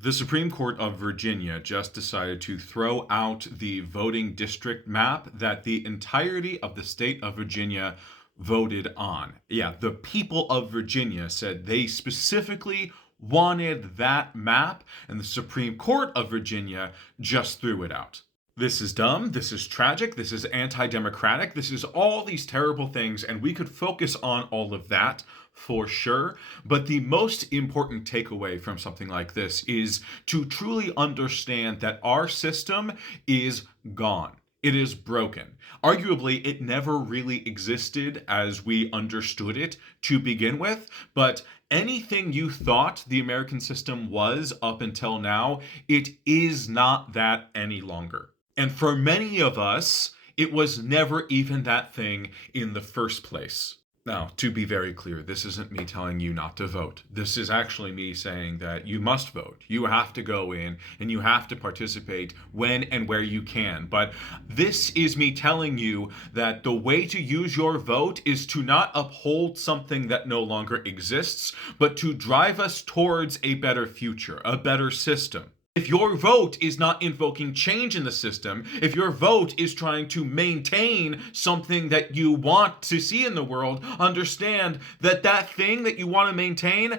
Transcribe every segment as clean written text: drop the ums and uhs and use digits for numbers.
The Supreme Court of Virginia just decided to throw out the voting district map that the entirety of the state of Virginia voted on. Yeah, the people of Virginia said they specifically wanted that map, and the Supreme Court of Virginia just threw it out. This is dumb, this is tragic, this is anti-democratic, this is all these terrible things, and we could focus on all of that for sure. But the most important takeaway from something like this is to truly understand that our system is gone. It is broken. Arguably, it never really existed as we understood it to begin with, but anything you thought the American system was up until now, it is not that any longer. And for many of us, it was never even that thing in the first place. Now, to be very clear, this isn't me telling you not to vote. This is actually me saying that you must vote. You have to go in and you have to participate when and where you can. But this is me telling you that the way to use your vote is to not uphold something that no longer exists, but to drive us towards a better future, a better system. If your vote is not invoking change in the system, if your vote is trying to maintain something that you want to see in the world, understand that that thing that you want to maintain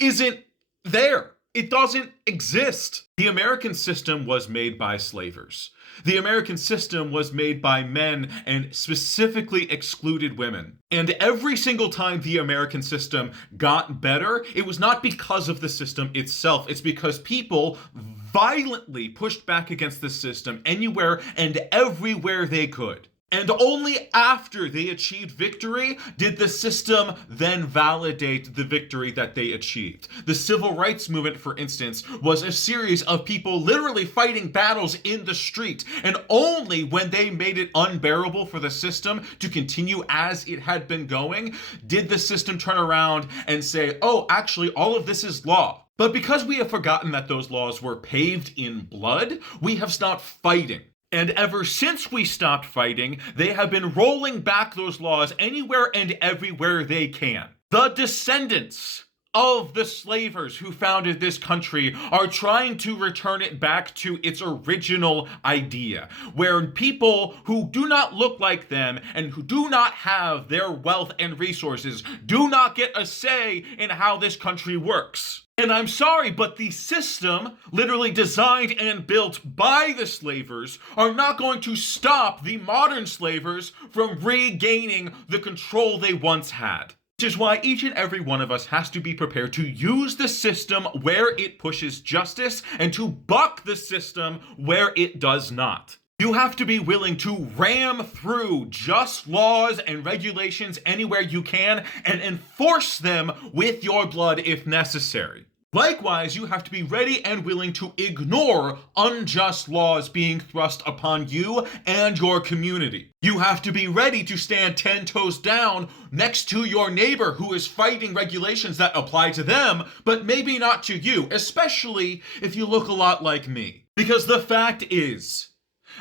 isn't there. It doesn't exist. The American system was made by slavers. The American system was made by men and specifically excluded women. And every single time the American system got better, it was not because of the system itself. It's because people violently pushed back against the system anywhere and everywhere they could. And only after they achieved victory did the system then validate the victory that they achieved. The civil rights movement, for instance, was a series of people literally fighting battles in the street. And only when they made it unbearable for the system to continue as it had been going, did the system turn around and say, oh, actually, all of this is law. But because we have forgotten that those laws were paved in blood, we have stopped fighting. And ever since we stopped fighting, they have been rolling back those laws anywhere and everywhere they can. The descendants of the slavers who founded this country are trying to return it back to its original idea, where people who do not look like them and who do not have their wealth and resources do not get a say in how this country works. And I'm sorry, but the system, literally designed and built by the slavers, are not going to stop the modern slavers from regaining the control they once had. Which is why each and every one of us has to be prepared to use the system where it pushes justice and to buck the system where it does not. You have to be willing to ram through just laws and regulations anywhere you can and enforce them with your blood if necessary. Likewise, you have to be ready and willing to ignore unjust laws being thrust upon you and your community. You have to be ready to stand 10 toes down next to your neighbor who is fighting regulations that apply to them, but maybe not to you, especially if you look a lot like me. Because the fact is,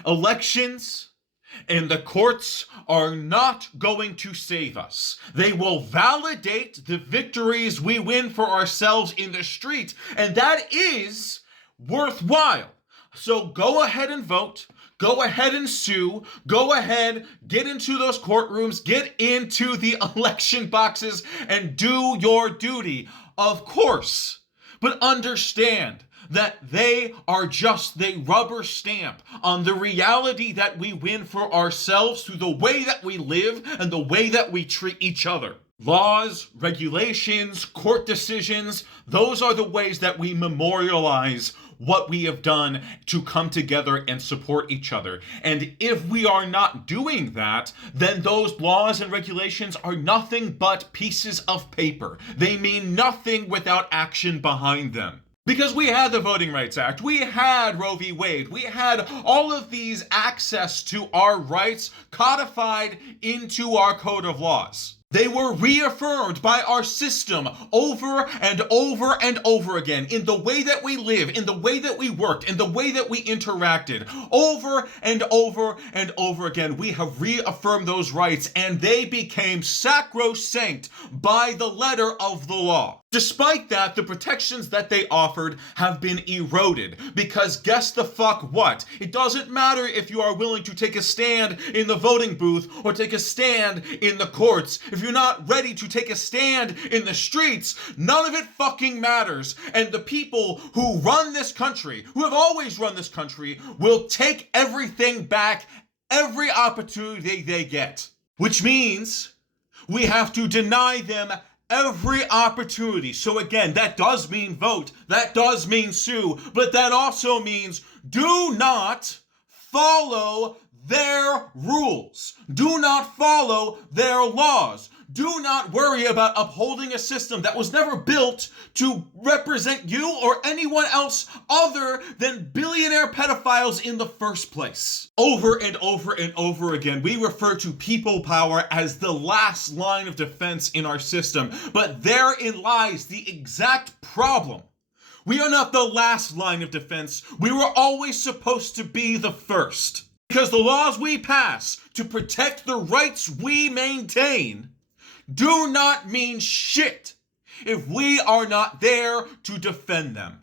elections and the courts are not going to save us. They will validate the victories we win for ourselves in the street, and that is worthwhile. So go ahead and vote. Go ahead and sue. Go ahead, get into those courtrooms, get into the election boxes, and do your duty. Of course, but understand that they are just the rubber stamp on the reality that we win for ourselves through the way that we live and the way that we treat each other. Laws, regulations, court decisions, those are the ways that we memorialize what we have done to come together and support each other. And if we are not doing that, then those laws and regulations are nothing but pieces of paper. They mean nothing without action behind them. Because we had the Voting Rights Act, we had Roe v. Wade, we had all of these access to our rights codified into our code of laws. They were reaffirmed by our system over and over and over again in the way that we live, in the way that we worked, in the way that we interacted. Over and over and over again, we have reaffirmed those rights and they became sacrosanct by the letter of the law. Despite that, the protections that they offered have been eroded, because guess the fuck what? It doesn't matter if you are willing to take a stand in the voting booth or take a stand in the courts. If you're not ready to take a stand in the streets, none of it fucking matters. And the people who run this country, who have always run this country, will take everything back every opportunity they get. Which means we have to deny them every opportunity. So again, that does mean vote, that does mean sue, but that also means do not follow their rules. Do not follow their laws. Do not worry about upholding a system that was never built to represent you or anyone else other than billionaire pedophiles in the first place. Over and over and over again, we refer to people power as the last line of defense in our system, but therein lies the exact problem. We are not the last line of defense. We were always supposed to be the first. Because the laws we pass to protect the rights we maintain do not mean shit if we are not there to defend them.